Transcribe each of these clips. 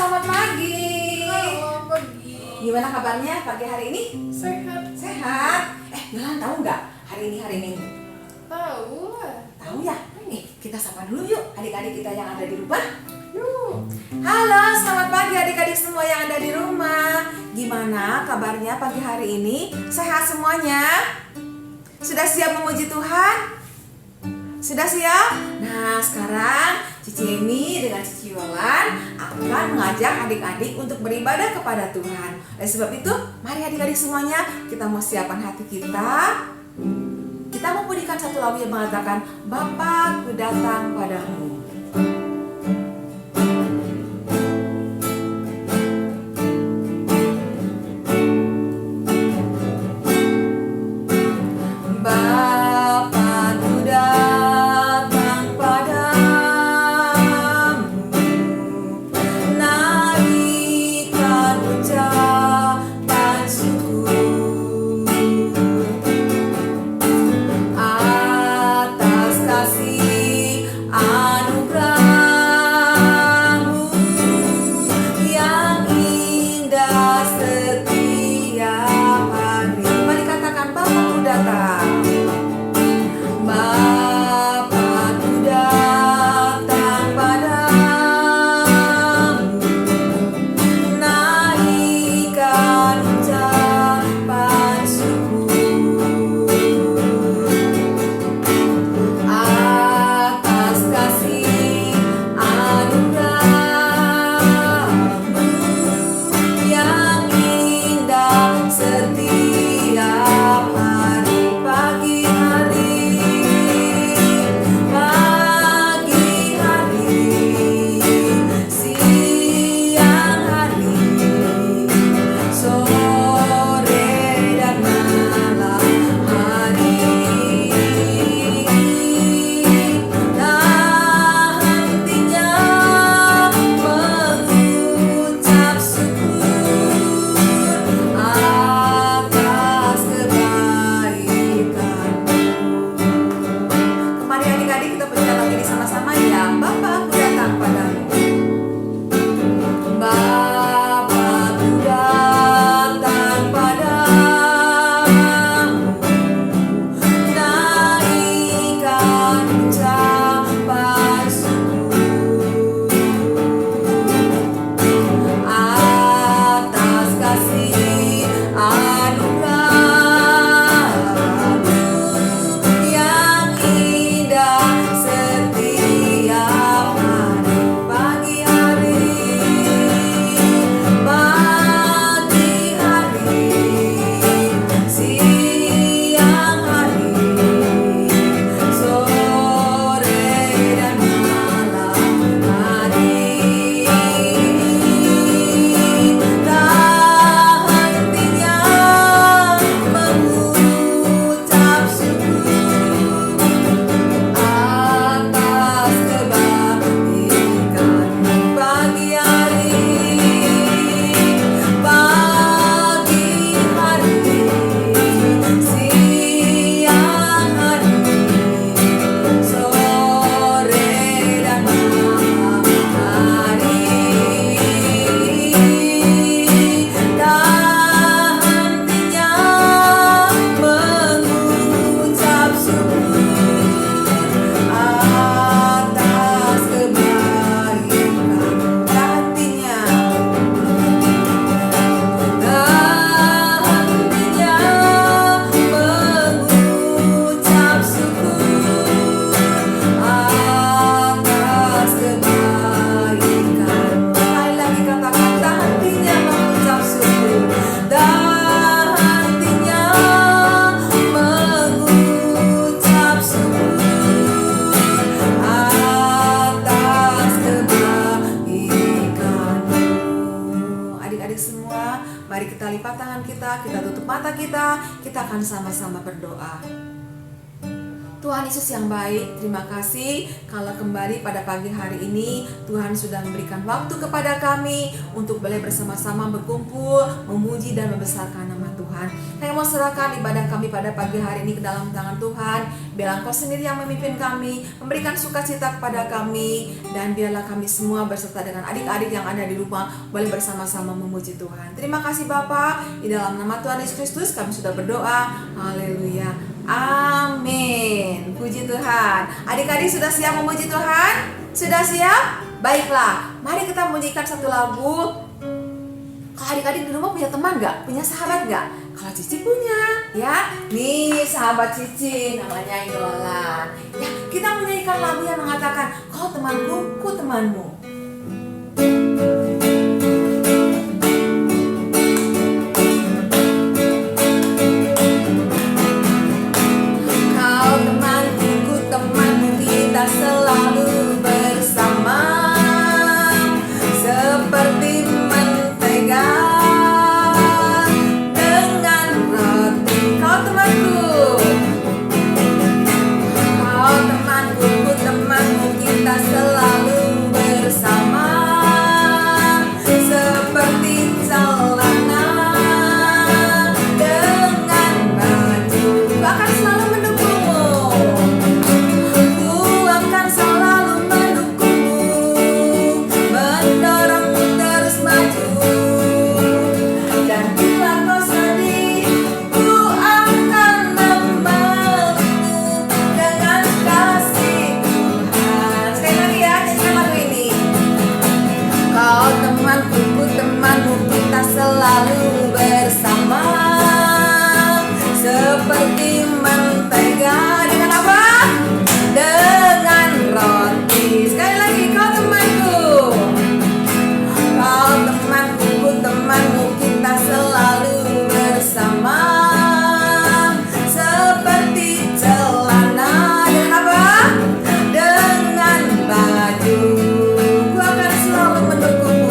selamat pagi. Halo, pagi. Gimana kabarnya pagi hari ini? Sehat. Sehat? Yolan tahu nggak hari Minggu? Tahu lah. Tahu ya? Kita sapa dulu yuk adik-adik kita yang ada di rumah. Yuk. Halo, selamat pagi adik-adik semua yang ada di rumah. Gimana kabarnya pagi hari ini? Sehat semuanya? Sudah siap memuji Tuhan? Sudah siap? Nah, sekarang Cici Emi dengan Cici Yolan akan mengajak adik-adik untuk beribadah kepada Tuhan. Oleh sebab itu, mari adik-adik semuanya kita mau siapkan hati kita. Kita mau bunyikan satu lagu yang mengatakan, Bapa, ku datang padamu. Kita tutup mata kita akan sama-sama berdoa. Tuhan Yesus yang baik, terima kasih kalau kembali pada pagi hari ini Tuhan sudah memberikan waktu kepada kami untuk boleh bersama-sama berkumpul, memuji dan membesarkan nama Tuhan. Kami mau serahkan ibadah kami pada pagi hari ini ke dalam tangan Tuhan. Biarlah Engkau sendiri yang memimpin kami, memberikan sukacita kepada kami, dan biarlah kami semua berserta dengan adik-adik yang ada di rumah boleh bersama-sama memuji Tuhan. Terima kasih Bapa, di dalam nama Tuhan Yesus Kristus kami sudah berdoa. Haleluya. Amin. Puji Tuhan. Adik-adik sudah siap memuji Tuhan? Sudah siap? Baiklah, mari kita menyanyikan satu lagu. Kalau adik-adik di rumah punya teman gak? Punya sahabat gak? Kalau Cici punya, ya. Nih sahabat Cici, namanya Yolan. Ya, kita menyanyikan lagu yang mengatakan, kau temanku, ku temanmu. Selalu bersama seperti mentega dengan roti. Kau temanku, ku temanmu, kita selalu bersama seperti celana dengan baju. Aku akan selalu mendukungmu. Selalu bersama seperti mentega dengan apa? Dengan roti. Sekali lagi, kau temanku, ku temanmu, kita selalu bersama seperti celana dengan apa? Dengan baju. Ku akan selalu mendukungmu.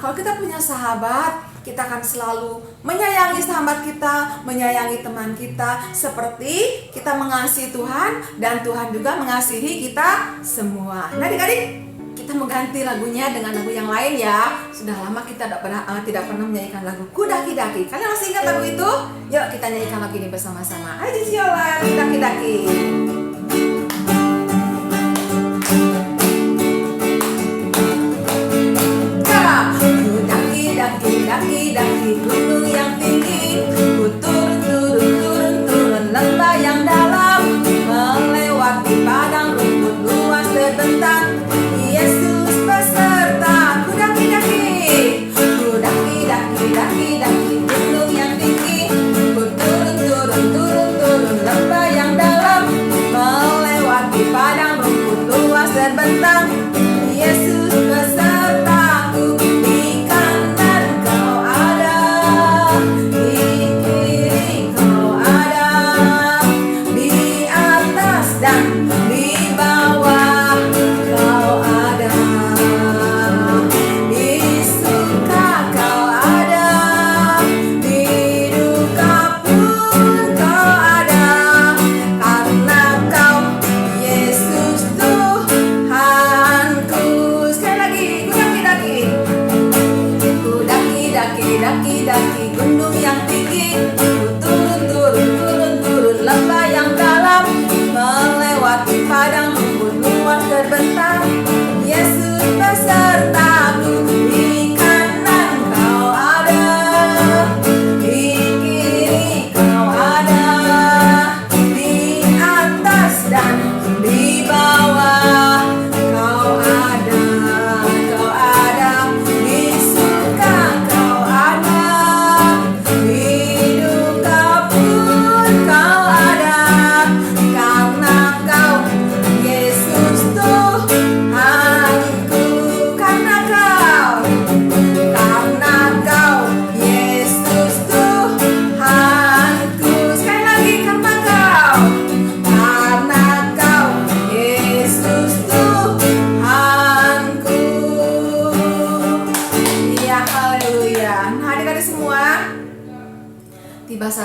Kalau kita punya sahabat, kita akan selalu menyayangi sahabat kita, menyayangi teman kita, seperti kita mengasihi Tuhan dan Tuhan juga mengasihi kita semua. Nah adik-adik, kita mengganti lagunya dengan lagu yang lain ya. Sudah lama kita tidak pernah menyanyikan lagu Kudaki-daki. Kalian masih ingat lagu itu? Yuk kita nyanyikan lagu ini bersama-sama. Ayo Cici Yolan, Kudaki-daki. Daki-daki gunung yang tinggi, ku turun lembah yang dalam, melewati padang rumput luas terbentang. Yesus beserta ku daki-daki gunung yang tinggi, ku turun lembah yang dalam,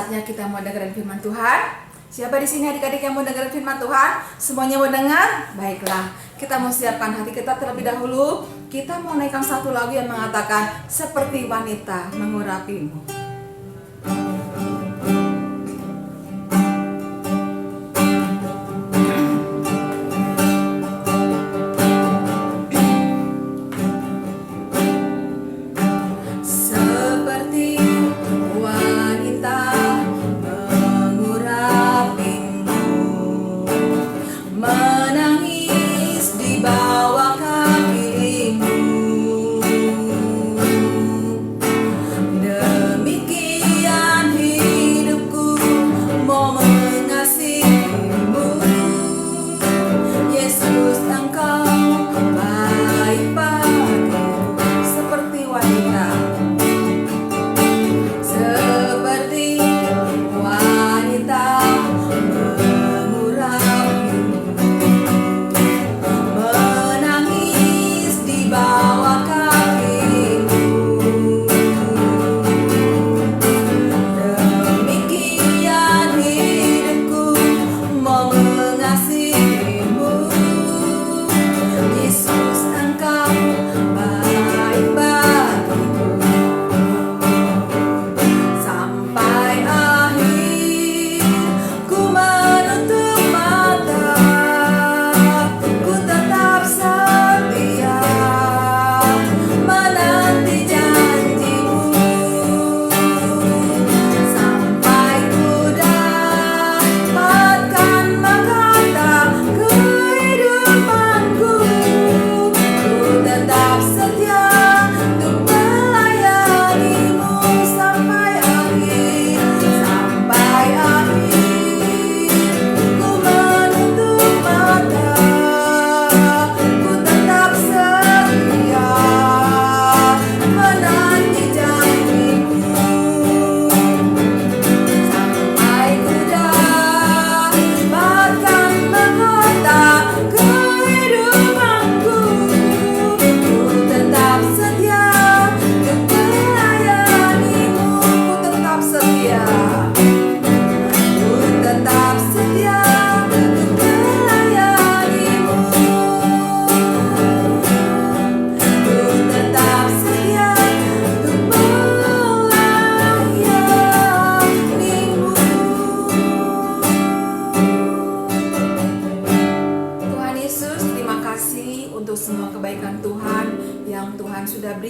saatnya kita mau dengerin firman Tuhan. Siapa di sini adik-adik yang mau dengerin firman Tuhan? Semuanya mau dengar? Baiklah, kita mau siapkan hati kita terlebih dahulu. Kita mau naikkan satu lagu yang mengatakan seperti wanita mengurapimu.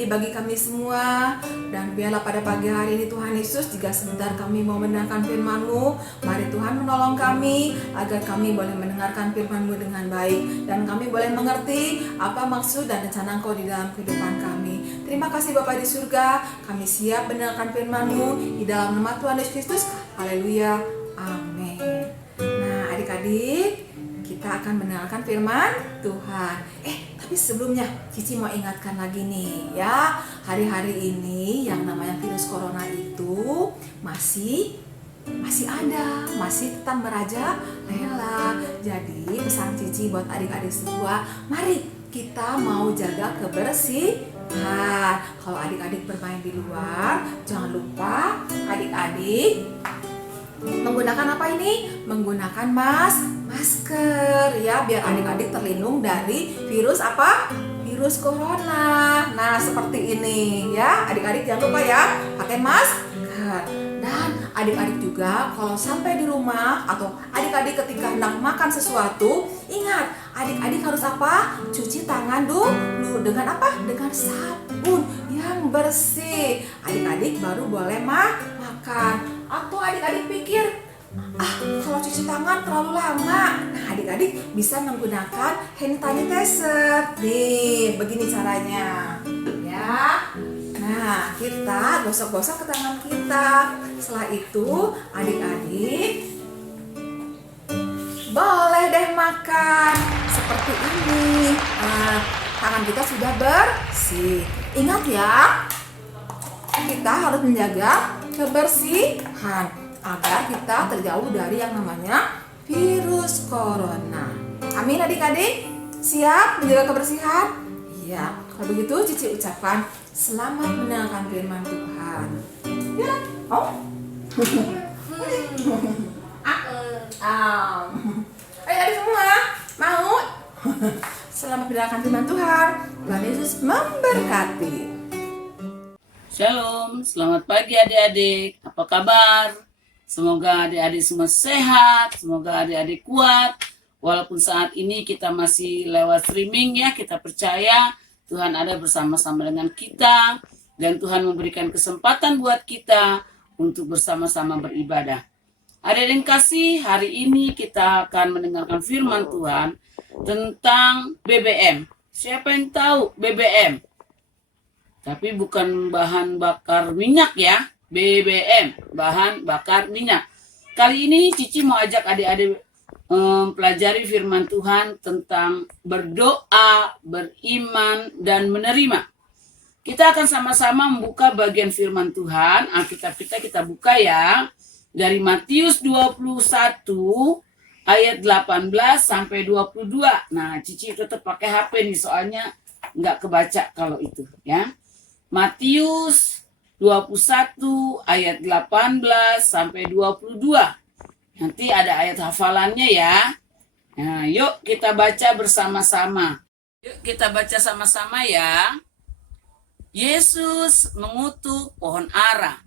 Bagi kami semua, dan biarlah pada pagi hari ini Tuhan Yesus, jika sebentar kami mau mendengarkan firman-Mu, mari Tuhan menolong kami agar kami boleh mendengarkan firman-Mu dengan baik dan kami boleh mengerti apa maksud dan rencana Engkau di dalam kehidupan kami. Terima kasih Bapa di surga, kami siap mendengarkan firman-Mu di dalam nama Tuhan Yesus Kristus. Haleluya, amin. Nah adik-adik, kita akan mendengarkan firman Tuhan. Tapi sebelumnya Cici mau ingatkan lagi nih ya, hari-hari ini yang namanya virus corona itu masih ada, masih tetap merajalela. Jadi pesan Cici buat adik-adik semua, mari kita mau jaga kebersihan. Kalau adik-adik bermain di luar, jangan lupa adik-adik menggunakan apa ini? Menggunakan masker ya, biar adik-adik terlindung dari virus apa? Virus corona. Nah, seperti ini ya. Adik-adik jangan lupa ya, pakai masker. Dan adik-adik juga kalau sampai di rumah atau adik-adik ketika hendak makan sesuatu, ingat, adik-adik harus apa? Cuci tangan dulu dengan apa? Dengan sabun yang bersih. Adik-adik baru boleh makan. Atau adik-adik pikir, kalau cuci tangan terlalu lama. Nah, adik-adik bisa menggunakan hand sanitizer. Nih, begini caranya. Ya. Nah, kita gosok-gosok ke tangan kita. Setelah itu, adik-adik boleh deh makan seperti ini. Nah, tangan kita sudah bersih. Ingat ya, kita harus menjaga kebersihan agar kita terjauh dari yang namanya virus corona. Amin adik-adik, siap menjaga kebersihan? Iya, kalau begitu Cici ucapkan selamat mendengarkan firman Tuhan. Ya, Ayo adik semua, mau? Selamat mendengarkan firman Tuhan. Tuhan Yesus memberkati. Shalom, selamat pagi adik-adik. Apa kabar? Semoga adik-adik semua sehat, semoga adik-adik kuat. Walaupun saat ini kita masih lewat streaming ya, kita percaya Tuhan ada bersama-sama dengan kita. Dan Tuhan memberikan kesempatan buat kita untuk bersama-sama beribadah. Adik-adik yang kasih, hari ini kita akan mendengarkan firman Tuhan tentang BBM. Siapa yang tahu BBM? Tapi bukan bahan bakar minyak ya, BBM, bahan bakar minyak. Kali ini Cici mau ajak adik-adik pelajari firman Tuhan tentang berdoa, beriman, dan menerima. Kita akan sama-sama membuka bagian firman Tuhan. Alkitab kita buka ya. Dari Matius 21 ayat 18 sampai 22. Nah, Cici tetap pakai HP nih soalnya nggak kebaca kalau itu ya. Matius 21 ayat 18 sampai 22. Nanti ada ayat hafalannya ya. Nah, yuk kita baca bersama-sama. Yuk kita baca sama-sama ya. Yesus mengutuk pohon ara.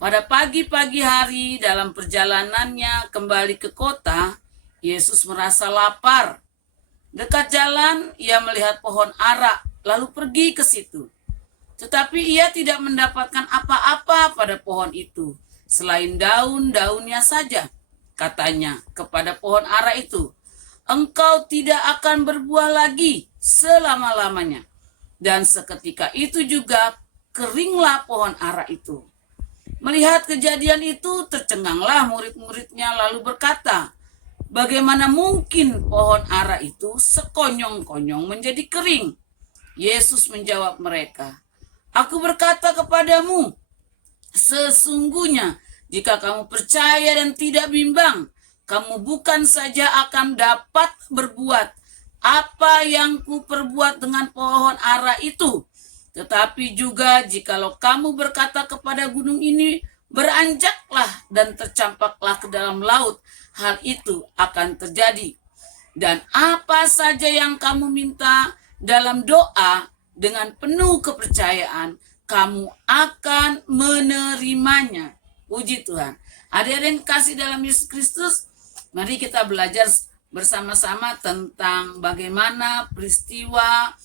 Pada pagi-pagi hari dalam perjalanannya kembali ke kota, Yesus merasa lapar. Dekat jalan, ia melihat pohon ara, lalu pergi ke situ. Tetapi ia tidak mendapatkan apa-apa pada pohon itu, selain daun-daunnya saja. Katanya kepada pohon ara itu, "Engkau tidak akan berbuah lagi selama-lamanya." Dan seketika itu juga keringlah pohon ara itu. Melihat kejadian itu, tercenganglah murid-muridnya lalu berkata, "Bagaimana mungkin pohon ara itu sekonyong-konyong menjadi kering?" Yesus menjawab mereka, "Aku berkata kepadamu, sesungguhnya jika kamu percaya dan tidak bimbang, kamu bukan saja akan dapat berbuat apa yang kuperbuat dengan pohon ara itu, tetapi juga jikalau kamu berkata kepada gunung ini, beranjaklah dan tercampaklah ke dalam laut, hal itu akan terjadi. Dan apa saja yang kamu minta dalam doa, dengan penuh kepercayaan, kamu akan menerimanya." Puji Tuhan. Adik-adik yang kasih dalam Yesus Kristus, mari kita belajar bersama-sama tentang bagaimana peristiwa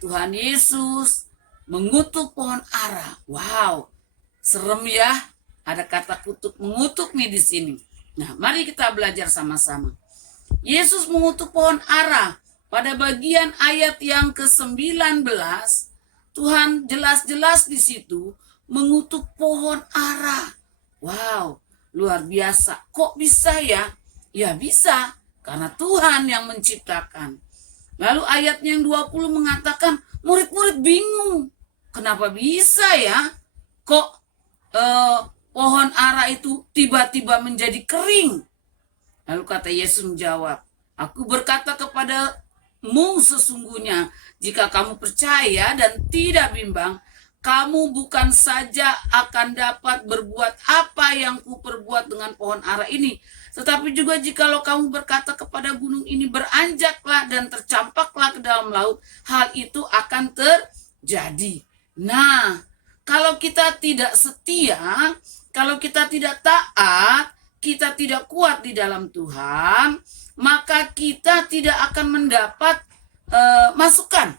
Tuhan Yesus mengutuk pohon ara. Wow, serem ya. Ada kata kutuk mengutuk nih di sini. Nah, mari kita belajar sama-sama. Yesus mengutuk pohon ara. Pada bagian ayat yang ke-19, Tuhan jelas-jelas di situ mengutuk pohon ara. Wow, luar biasa. Kok bisa ya? Ya bisa, karena Tuhan yang menciptakan. Lalu ayat yang 20 mengatakan, murid-murid bingung. Kenapa bisa ya? Kok pohon ara itu tiba-tiba menjadi kering? Lalu kata Yesus menjawab, "Aku berkata kepadamu, sesungguhnya jika kamu percaya dan tidak bimbang, kamu bukan saja akan dapat berbuat apa yang kuperbuat dengan pohon ara ini, tetapi juga jikalau kamu berkata kepada gunung ini, beranjaklah dan tercampaklah ke dalam laut, hal itu akan terjadi." Nah, kalau kita tidak setia, kalau kita tidak taat, kita tidak kuat di dalam Tuhan, maka kita tidak akan mendapat masukan.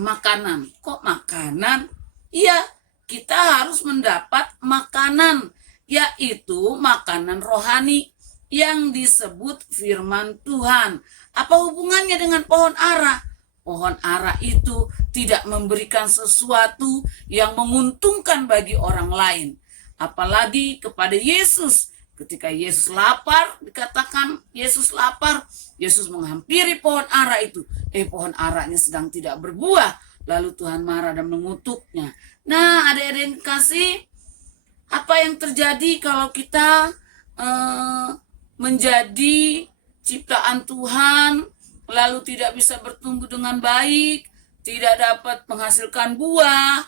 Makanan. Kok makanan? Iya, kita harus mendapat makanan, yaitu makanan rohani yang disebut firman Tuhan. Apa hubungannya dengan pohon ara? Pohon ara itu tidak memberikan sesuatu yang menguntungkan bagi orang lain. Apalagi kepada Yesus. Ketika Yesus lapar, dikatakan Yesus lapar, Yesus menghampiri pohon ara itu. Pohon aranya sedang tidak berbuah. Lalu Tuhan marah dan mengutuknya. Nah, adik-adik yang kasih, apa yang terjadi kalau kita menjadi ciptaan Tuhan, lalu tidak bisa bertumbuh dengan baik, tidak dapat menghasilkan buah,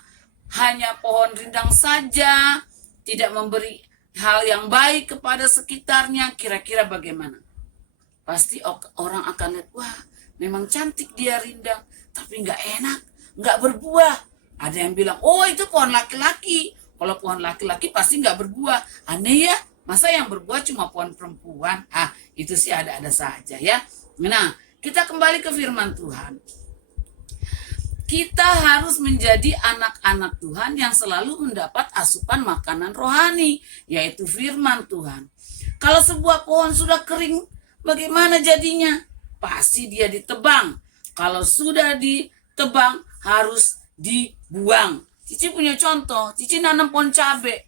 hanya pohon rindang saja, tidak memberi hal yang baik kepada sekitarnya, kira-kira bagaimana? Pasti orang akan lihat, wah memang cantik dia rindang, tapi nggak enak, nggak berbuah. Ada yang bilang, oh itu pohon laki-laki. Kalau pohon laki-laki pasti nggak berbuah. Aneh ya, masa yang berbuah cuma pohon perempuan? Itu sih ada-ada saja ya. Nah, kita kembali ke firman Tuhan. Kita harus menjadi anak-anak Tuhan yang selalu mendapat asupan makanan rohani, yaitu firman Tuhan. Kalau sebuah pohon sudah kering, bagaimana jadinya? Pasti dia ditebang. Kalau sudah ditebang, harus dibuang. Cici punya contoh, Cici nanam pohon cabai.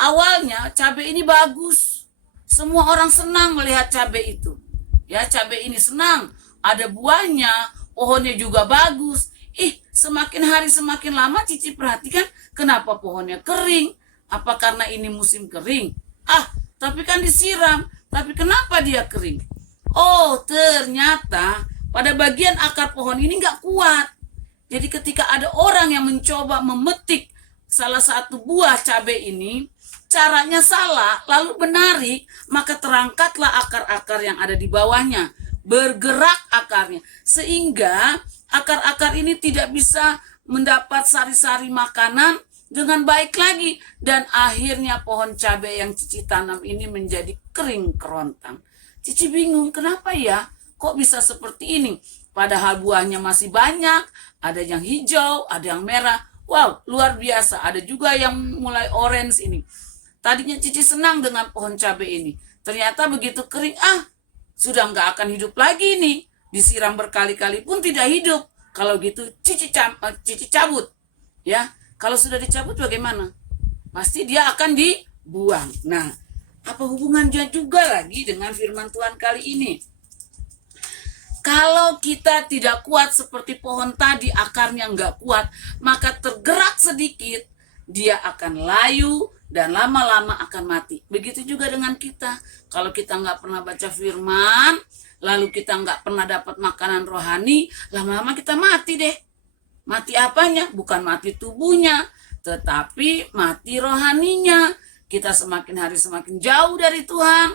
Awalnya cabai ini bagus. Semua orang senang melihat cabai itu. Ya, cabai ini senang. Ada buahnya, pohonnya juga bagus. Semakin hari semakin lama Cici perhatikan kenapa pohonnya kering. Apa karena ini musim kering? Tapi kan disiram. Tapi kenapa dia kering? Oh, ternyata pada bagian akar pohon ini nggak kuat. Jadi ketika ada orang yang mencoba memetik salah satu buah cabai ini, caranya salah, lalu menarik, maka terangkatlah akar-akar yang ada di bawahnya. Bergerak akarnya. Sehingga akar-akar ini tidak bisa mendapat sari-sari makanan dengan baik lagi. Dan akhirnya pohon cabai yang Cici tanam ini menjadi kering kerontang. Cici bingung, kenapa ya? Kok bisa seperti ini? Padahal buahnya masih banyak, ada yang hijau, ada yang merah. Wow, luar biasa. Ada juga yang mulai orange ini. Tadinya Cici senang dengan pohon cabai ini. Ternyata begitu kering, sudah nggak akan hidup lagi nih. Disiram berkali-kali pun tidak hidup. Kalau gitu Cici cabut. Ya, kalau sudah dicabut bagaimana? Pasti dia akan dibuang. Nah, apa hubungannya juga lagi dengan firman Tuhan kali ini? Kalau kita tidak kuat seperti pohon tadi, akarnya nggak kuat, maka tergerak sedikit, dia akan layu dan lama-lama akan mati. Begitu juga dengan kita. Kalau kita nggak pernah baca firman, lalu kita nggak pernah dapat makanan rohani, lama-lama kita mati deh. Mati apanya? Bukan mati tubuhnya, tetapi mati rohaninya. Kita semakin hari semakin jauh dari Tuhan,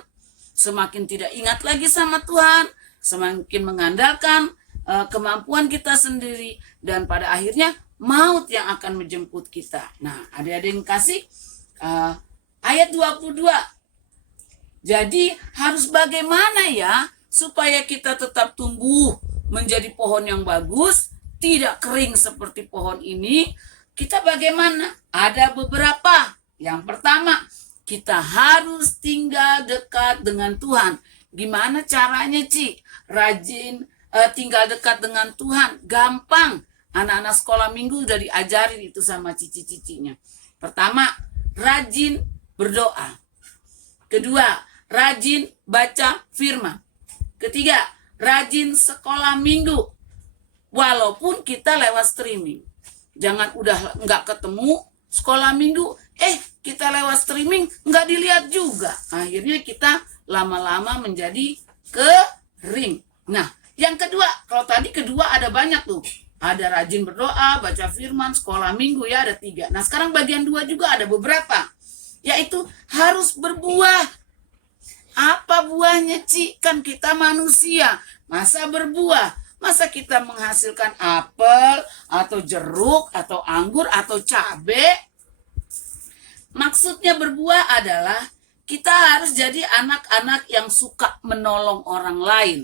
semakin tidak ingat lagi sama Tuhan, semakin mengandalkan kemampuan kita sendiri, dan pada akhirnya maut yang akan menjemput kita. Nah, adik-adik yang kasih, ayat 22. Jadi harus bagaimana ya supaya kita tetap tumbuh menjadi pohon yang bagus, tidak kering seperti pohon ini? Kita bagaimana? Ada beberapa. Yang pertama, kita harus tinggal dekat dengan Tuhan. Gimana caranya, Ci? Rajin tinggal dekat dengan Tuhan. Gampang. Anak-anak sekolah minggu udah diajarin itu sama cici-cicinya. Pertama, rajin berdoa. Kedua, rajin baca firman. Ketiga, rajin sekolah minggu. Walaupun kita lewat streaming. Jangan udah nggak ketemu sekolah minggu, kita lewat streaming nggak dilihat juga. Akhirnya kita lama-lama menjadi kering. Nah, yang kedua, kalau tadi kedua ada banyak tuh. Ada rajin berdoa, baca firman, sekolah minggu ya, ada 3. Nah, sekarang bagian 2 juga ada beberapa. Yaitu harus berbuah. Apa buahnya, Ci? Kan kita manusia. Masa berbuah? Masa kita menghasilkan apel, atau jeruk, atau anggur, atau cabai? Maksudnya berbuah adalah kita harus jadi anak-anak yang suka menolong orang lain.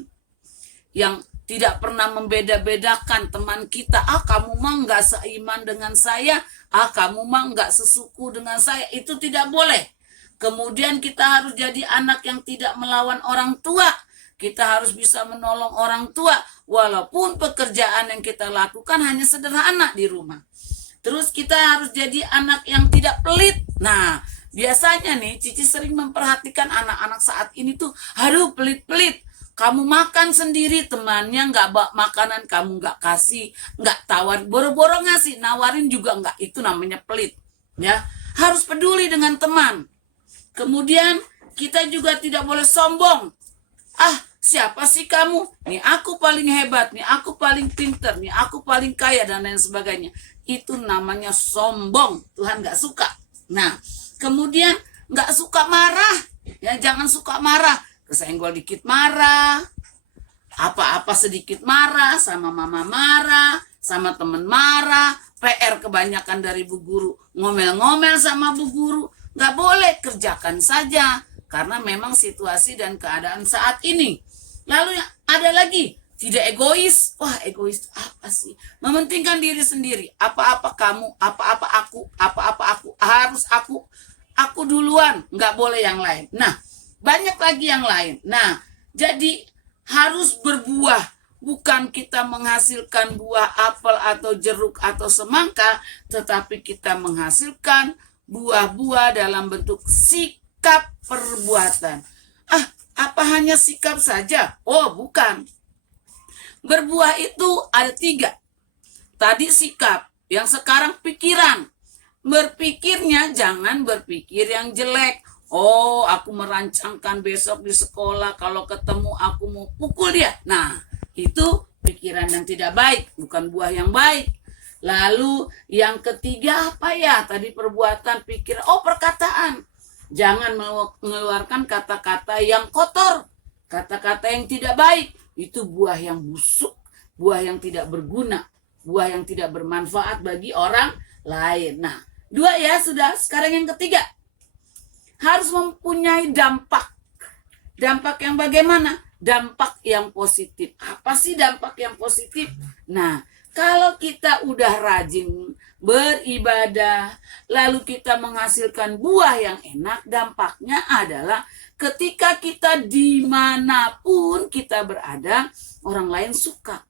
Yang tidak pernah membeda-bedakan teman kita. Kamu mah nggak seiman dengan saya. Kamu mah nggak sesuku dengan saya. Itu tidak boleh. Kemudian kita harus jadi anak yang tidak melawan orang tua. Kita harus bisa menolong orang tua. Walaupun pekerjaan yang kita lakukan hanya sederhana di rumah. Terus kita harus jadi anak yang tidak pelit. Nah, biasanya nih Cici sering memperhatikan anak-anak saat ini tuh, aduh pelit-pelit. Kamu makan sendiri, temannya nggak bawa makanan, kamu nggak kasih, nggak tawar, boro-boro ngasih, nawarin juga nggak. Itu namanya pelit. Ya, harus peduli dengan teman. Kemudian kita juga tidak boleh sombong. Siapa sih kamu? Nih aku paling hebat, nih aku paling pinter, nih aku paling kaya, dan lain sebagainya. Itu namanya sombong. Tuhan gak suka. Nah, kemudian nggak suka marah. Ya, jangan suka marah. Kesenggol dikit marah. Apa-apa sedikit marah, sama mama marah, sama temen marah, PR kebanyakan dari bu guru, ngomel-ngomel sama bu guru. Nggak boleh, kerjakan saja. Karena memang situasi dan keadaan saat ini. Lalu ada lagi, tidak egois. Wah, egois itu apa sih? Mementingkan diri sendiri. Apa-apa kamu, apa-apa aku, harus aku duluan. Nggak boleh yang lain. Nah, banyak lagi yang lain. Nah, jadi harus berbuah. Bukan kita menghasilkan buah apel atau jeruk atau semangka, tetapi kita menghasilkan buah-buah dalam bentuk sikap perbuatan. Apa hanya sikap saja? Oh, bukan. Berbuah itu ada 3. Tadi sikap, yang sekarang pikiran. Berpikirnya jangan berpikir yang jelek. Oh, aku merancangkan besok di sekolah kalau ketemu aku mau pukul dia. Nah, itu pikiran yang tidak baik, bukan buah yang baik. Lalu yang ketiga apa ya? Tadi perbuatan, pikir. Oh, perkataan. Jangan mengeluarkan kata-kata yang kotor, kata-kata yang tidak baik. Itu buah yang busuk, buah yang tidak berguna, buah yang tidak bermanfaat bagi orang lain. Nah, 2 ya sudah. Sekarang yang ketiga. Harus mempunyai dampak. Dampak yang bagaimana? Dampak yang positif. Apa sih dampak yang positif? Nah, kalau kita udah rajin beribadah, lalu kita menghasilkan buah yang enak, dampaknya adalah ketika kita dimanapun kita berada, orang lain suka.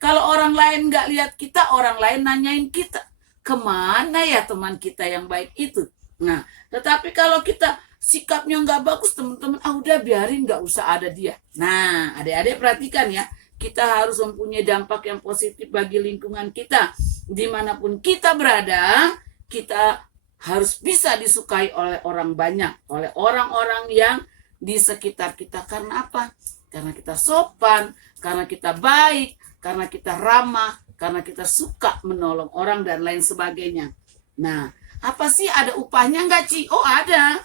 Kalau orang lain nggak lihat kita, orang lain nanyain kita, kemana ya teman kita yang baik itu? Nah, tetapi kalau kita sikapnya nggak bagus, teman-teman, udah biarin, nggak usah ada dia. Nah, adik-adik perhatikan ya, kita harus mempunyai dampak yang positif bagi lingkungan kita. Dimanapun kita berada, kita harus bisa disukai oleh orang banyak, oleh orang-orang yang di sekitar kita. Karena apa? Karena kita sopan, karena kita baik, karena kita ramah, karena kita suka menolong orang dan lain sebagainya. Nah, apa sih, ada upahnya nggak, Ci? Oh, ada.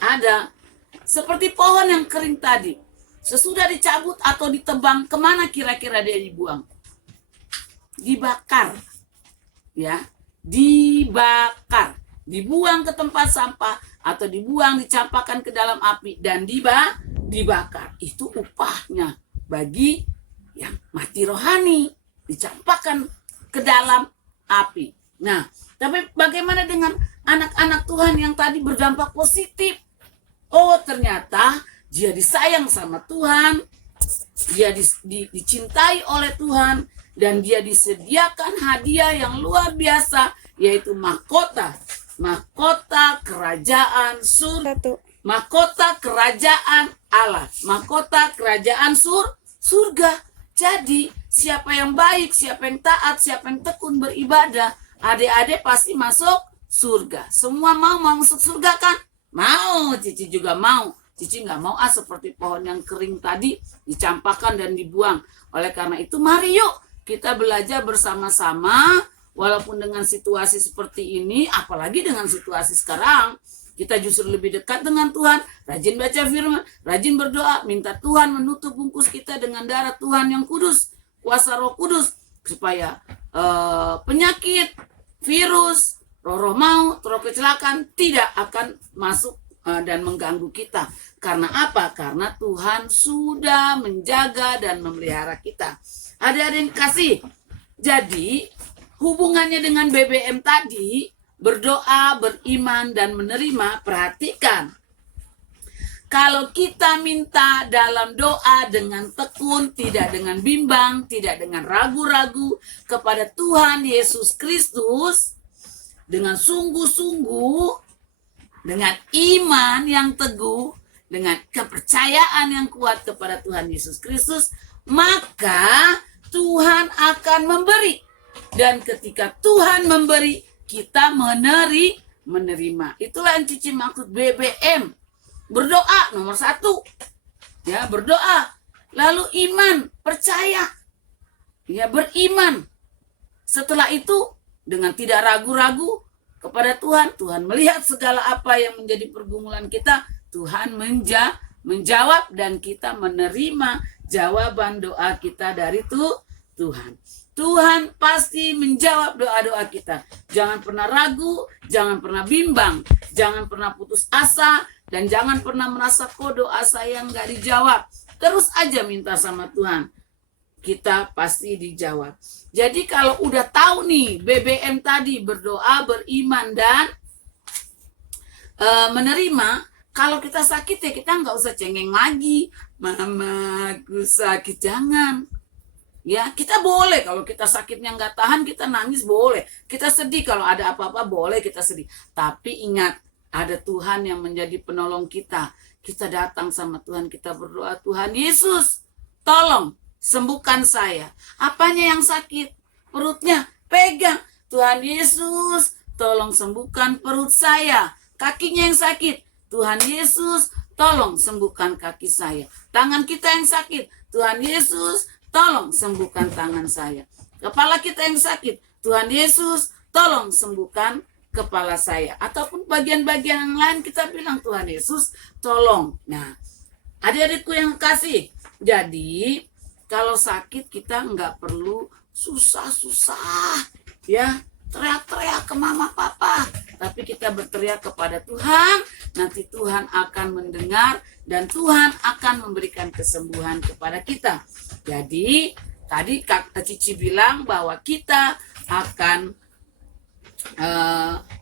Ada. Seperti pohon yang kering tadi. Sesudah dicabut atau ditebang, kemana kira-kira dia dibuang? Dibakar. Ya, dibakar. Dibuang ke tempat sampah atau dibuang, dicampakkan ke dalam api dan dibakar. Itu upahnya bagi yang mati rohani, dicampakkan ke dalam api. Nah, tapi bagaimana dengan anak-anak Tuhan yang tadi berdampak positif? Oh, ternyata dia disayang sama Tuhan, dia dicintai oleh Tuhan, dan dia disediakan hadiah yang luar biasa, yaitu mahkota kerajaan surga, mahkota kerajaan Allah, mahkota kerajaan surga. Jadi siapa yang baik, siapa yang taat, siapa yang tekun beribadah, adik-adik pasti masuk surga. Semua mau masuk surga kan? Mau, Cici juga mau. Cici nggak mau seperti pohon yang kering tadi dicampakkan dan dibuang. Oleh karena itu, mari yuk kita belajar bersama-sama. Walaupun dengan situasi seperti ini, apalagi dengan situasi sekarang, kita justru lebih dekat dengan Tuhan, rajin baca firman, rajin berdoa, minta Tuhan menutup bungkus kita dengan darah Tuhan yang kudus, kuasa Roh Kudus, supaya penyakit, virus, roh maut, roh kecelakaan tidak akan masuk dan mengganggu kita. Karena apa? Karena Tuhan sudah menjaga dan memelihara kita. Ada yang kasih. Jadi hubungannya dengan BBM tadi, berdoa, beriman, dan menerima. Perhatikan, kalau kita minta dalam doa dengan tekun, tidak dengan bimbang, tidak dengan ragu-ragu kepada Tuhan Yesus Kristus, dengan sungguh-sungguh, dengan iman yang teguh, dengan kepercayaan yang kuat kepada Tuhan Yesus Kristus, maka Tuhan akan memberi. Dan ketika Tuhan memberi, kita menerima. Itulah yang Cici maksud BBM. Berdoa nomor 1. Ya, berdoa. Lalu iman, percaya. Ya, beriman. Setelah itu dengan tidak ragu-ragu, kepada Tuhan, Tuhan melihat segala apa yang menjadi pergumulan kita, Tuhan menjawab dan kita menerima jawaban doa kita dari Tuhan. Tuhan pasti menjawab doa-doa kita. Jangan pernah ragu, jangan pernah bimbang, jangan pernah putus asa, dan jangan pernah merasa kok doa saya nggak dijawab. Terus aja minta sama Tuhan. Kita pasti dijawab. Jadi kalau udah tahu nih BBM tadi, berdoa, beriman, dan menerima, kalau kita sakit ya kita nggak usah cengeng lagi. Mama, aku sakit, jangan. Ya, kita boleh kalau kita sakitnya nggak tahan, kita nangis boleh. Kita sedih kalau ada apa-apa boleh kita sedih. Tapi ingat, ada Tuhan yang menjadi penolong kita. Kita datang sama Tuhan, kita berdoa, Tuhan Yesus, tolong sembuhkan saya. Apanya yang sakit? Perutnya, pegang. Tuhan Yesus, tolong sembuhkan perut saya. Kakinya yang sakit. Tuhan Yesus, tolong sembuhkan kaki saya. Tangan kita yang sakit. Tuhan Yesus, tolong sembuhkan tangan saya. Kepala kita yang sakit. Tuhan Yesus, tolong sembuhkan kepala saya. Ataupun bagian-bagian yang lain kita bilang, Tuhan Yesus, tolong. Nah, adik-adikku yang kasih. Jadi, kalau sakit kita nggak perlu susah-susah. Ya, teriak-teriak ke mama papa. Tapi kita berteriak kepada Tuhan. Nanti Tuhan akan mendengar. Dan Tuhan akan memberikan kesembuhan kepada kita. Jadi tadi Kak Cici bilang bahwa kita akan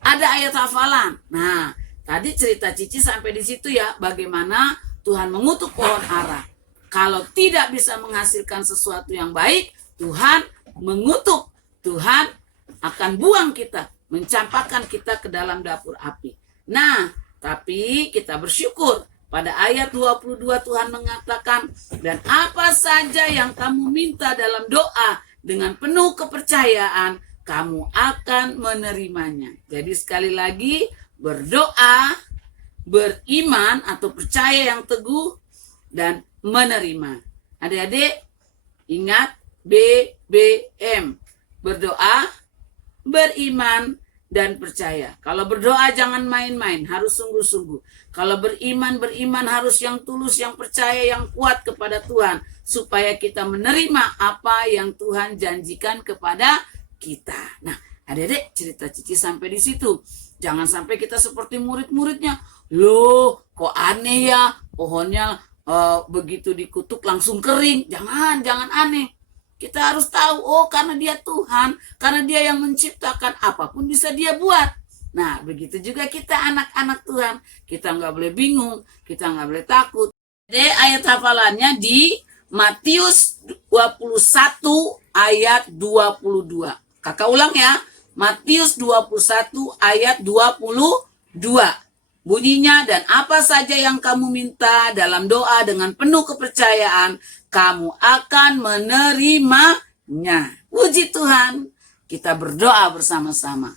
ada ayat hafalan. Nah, tadi cerita Cici sampai di situ ya, bagaimana Tuhan mengutuk pohon ara. Kalau tidak bisa menghasilkan sesuatu yang baik, Tuhan mengutuk. Tuhan akan buang kita, mencampakkan kita ke dalam dapur api. Nah, tapi kita bersyukur. Pada ayat 22 Tuhan mengatakan, dan apa saja yang kamu minta dalam doa dengan penuh kepercayaan, kamu akan menerimanya. Jadi sekali lagi, berdoa, beriman atau percaya yang teguh, dan menerima. Adik-adik, ingat BBM. Berdoa, beriman, dan percaya. Kalau berdoa jangan main-main, harus sungguh-sungguh. Kalau beriman harus yang tulus, yang percaya, yang kuat kepada Tuhan. Supaya kita menerima apa yang Tuhan janjikan kepada kita. Nah, adik-adik, cerita Cici sampai di situ. Jangan sampai kita seperti murid-muridnya. Loh, kok aneh ya, pohonnya begitu dikutuk langsung kering. Jangan aneh. Kita harus tahu, oh karena dia Tuhan, karena dia yang menciptakan, apapun bisa dia buat. Nah, begitu juga kita anak-anak Tuhan. Kita nggak boleh bingung, kita nggak boleh takut. Jadi ayat hafalannya di Matius 21 ayat 22. Kakak ulang ya, Matius 21 ayat 22. Bunyinya, dan apa saja yang kamu minta dalam doa dengan penuh kepercayaan, kamu akan menerimanya. Puji Tuhan, kita berdoa bersama-sama.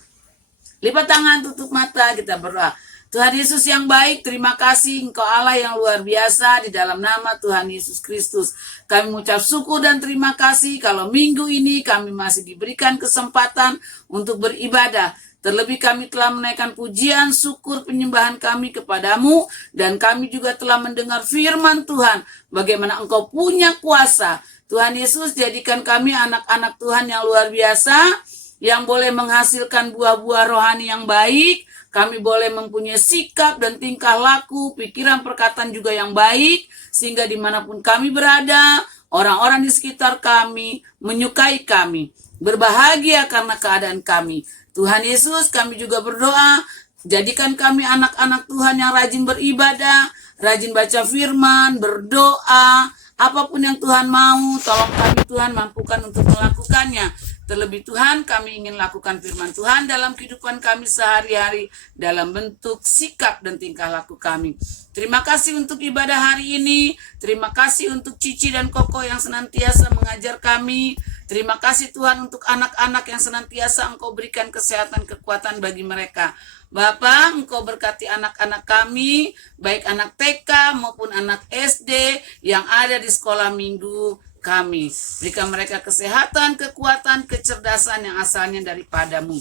Lipat tangan, tutup mata, kita berdoa. Tuhan Yesus yang baik, terima kasih Engkau Allah yang luar biasa, di dalam nama Tuhan Yesus Kristus. Kami mengucap syukur dan terima kasih kalau minggu ini kami masih diberikan kesempatan untuk beribadah. Terlebih kami telah menaikkan pujian, syukur, penyembahan kami kepadamu. Dan kami juga telah mendengar firman Tuhan. Bagaimana Engkau punya kuasa. Tuhan Yesus, jadikan kami anak-anak Tuhan yang luar biasa. Yang boleh menghasilkan buah-buah rohani yang baik. Kami boleh mempunyai sikap dan tingkah laku, pikiran, perkataan juga yang baik. Sehingga dimanapun kami berada, orang-orang di sekitar kami menyukai kami. Berbahagia karena keadaan kami. Tuhan Yesus, kami juga berdoa, jadikan kami anak-anak Tuhan yang rajin beribadah, rajin baca firman, berdoa, apapun yang Tuhan mau, tolong kami Tuhan mampukan untuk melakukannya. Terlebih Tuhan, kami ingin lakukan firman Tuhan dalam kehidupan kami sehari-hari, dalam bentuk sikap dan tingkah laku kami. Terima kasih untuk ibadah hari ini, terima kasih untuk Cici dan Koko yang senantiasa mengajar kami. Terima kasih Tuhan untuk anak-anak yang senantiasa Engkau berikan kesehatan, kekuatan bagi mereka. Bapa, Engkau berkati anak-anak kami, baik anak TK maupun anak SD yang ada di sekolah minggu kami. Berikan mereka kesehatan, kekuatan, kecerdasan yang asalnya daripadamu.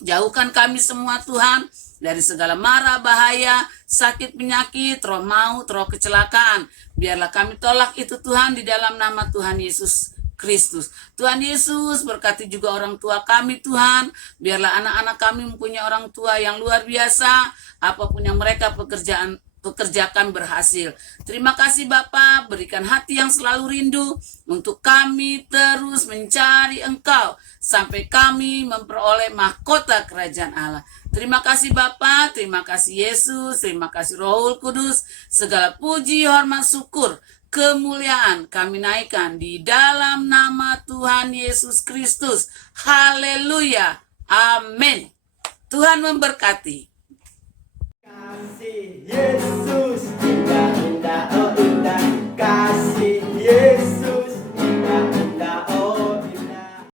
Jauhkan kami semua Tuhan dari segala mara bahaya, sakit penyakit, roh maut, roh kecelakaan. Biarlah kami tolak itu Tuhan di dalam nama Tuhan Yesus Kristus. Tuhan Yesus berkati juga orang tua kami Tuhan. Biarlah anak-anak kami mempunyai orang tua yang luar biasa. Apapun yang mereka pekerjakan berhasil. Terima kasih Bapa, berikan hati yang selalu rindu untuk kami terus mencari Engkau sampai kami memperoleh mahkota kerajaan Allah. Terima kasih Bapa, terima kasih Yesus, terima kasih Rohul Kudus. Segala puji, hormat, syukur, kemuliaan kami naikkan di dalam nama Tuhan Yesus Kristus. Haleluya. Amin. Tuhan memberkati. Kasih Yesus.